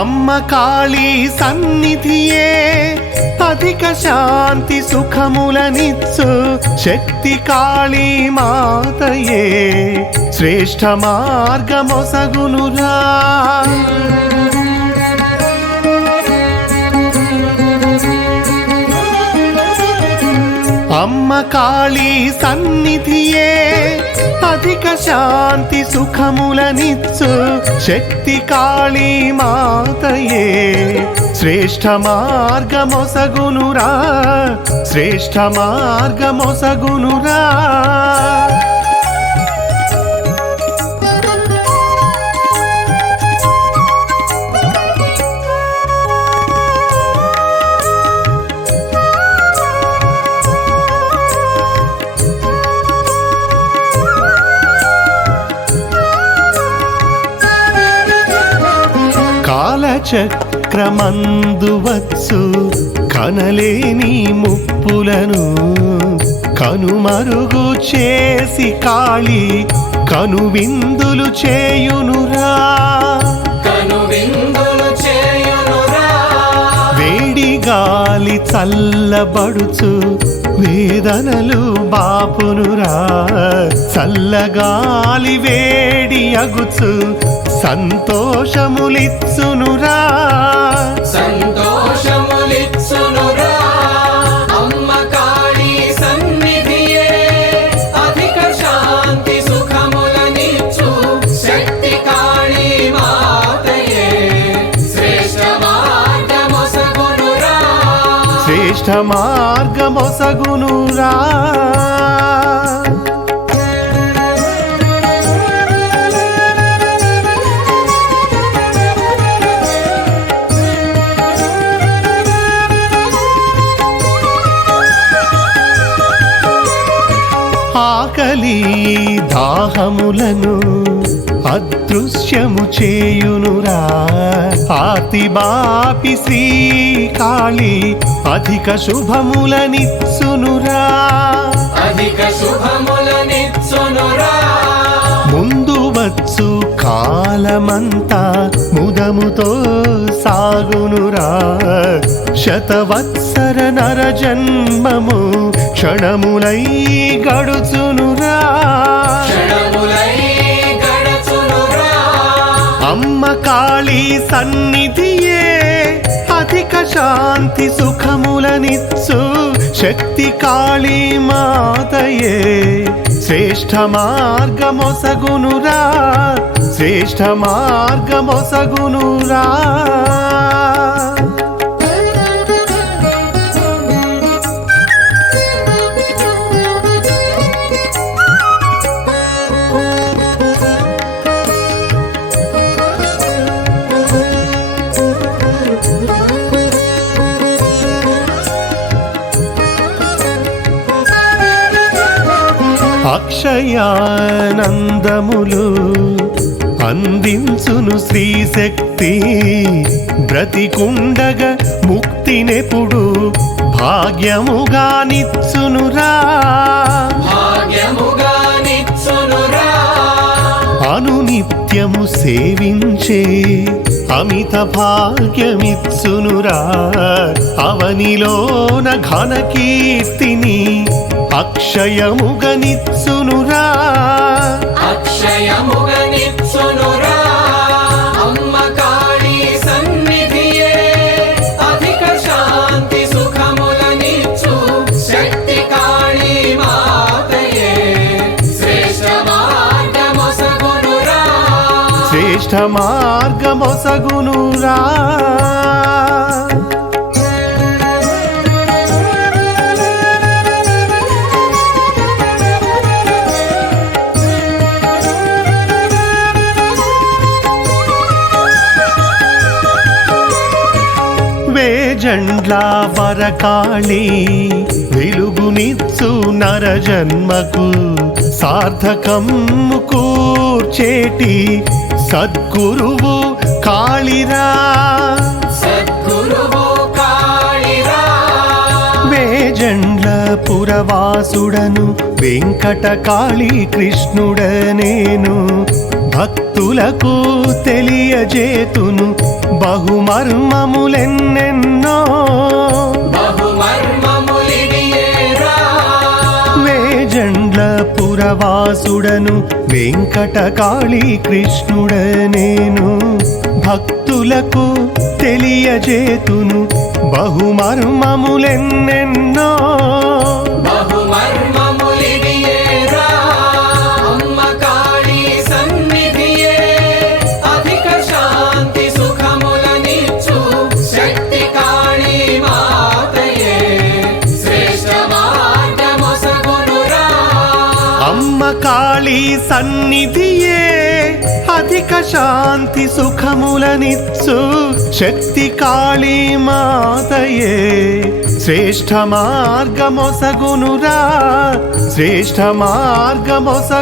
అమ్మ కాళీ సన్నిధియే అధిక శాంతి సుఖములనిచ్చు శక్తి కాళీ మాతయే శ్రేష్ఠ మార్గమొసగునురా. అమ్మ కాళీ సన్నిధియే అధిక శాంతి సుఖములనిచ్చు శక్తి కాళీ మాతయే. శ్రేష్ఠ మార్గమొసగునురా శ్రేష్ఠ మార్గమొసగునురా. కాలచక్రమందు వచ్చు కనలేని ముప్పులను కనుమరుగు చేసి కాళి కనువిందులు చేయునురా. కను విందులు చేయునురా. వేడి గాలి చల్లబడుచు వేదనలు బాపునురా. చల్లగాలి వేడి అగుచు సంతోషములిచ్చునురా. సంతోషములిచ్చునురా. అమ్మ కాళీ సన్నిధియే అధిక శాంతి సుఖములనిచ్చు. శక్తి కాళీ మాతయే శ్రేష్ఠ మార్గమొసగునురా. శ్రేష్ఠ మార్గమొసగునురా. దాహములను అదృశ్యము చేయునురా. ఆతి బాపి శ్రీకాళి అధిక శుభములనిచ్చునురా. అధిక శుభములనిచ్చునురా. ముందు వచ్చు కాలమంతా ముదముతో సాగునురా. శతవత్సర నర జన్మము క్షణములై గడుచునురా. క్షణములై గడచునురా. అమ్మ కాళీ సన్నిధియే అధిక శాంతి సుఖములనిచ్చు. శక్తి కాళీ మాతయే శ్రేష్ఠ మార్గమొసగునురా. శ్రేష్ఠ మార్గమొసగునురా. అక్షయానందములు అందించును శ్రీశక్తి. బ్రతికుండగ ముక్తినెప్పుడు భాగ్యముగా నిచ్చునురా. అనునిత్యము సేవించే అమిత భాగ్యమిత్సునురా అవనిలోన ఘన కీర్తిని అక్షయముగనిత్సునురా అక్షయముగనిత్సునురా శ్రేష్ఠ మార్గమొసగునురా వేజండ్లా వరకాళి వెలుగునిచ్చు నరజన్మకు జన్మకు సార్థకమ్ము కూర్చేటి సద్గురువు కాళిరా. సద్గురువు కాళిరా. వేజండ్ల పురవాసుడను వెంకట కాళీ కృష్ణుడనేను. భక్తులకు తెలియజేతును బహుమర్మములెన్నెన్నో వాసుడను వెంకటకాళీ కృష్ణుడనేను. భక్తులకు తెలియజేతును బహుమర్మములెన్నెన్నో. అమ్మ కాళీ సన్నిధియే అధిక శాంతి సుఖములనిచ్చు. శక్తి కాళీ మాతయే. శ్రేష్ఠ మార్గమొసగునురా. శ్రేష్ఠ మార్గమొసగునురా.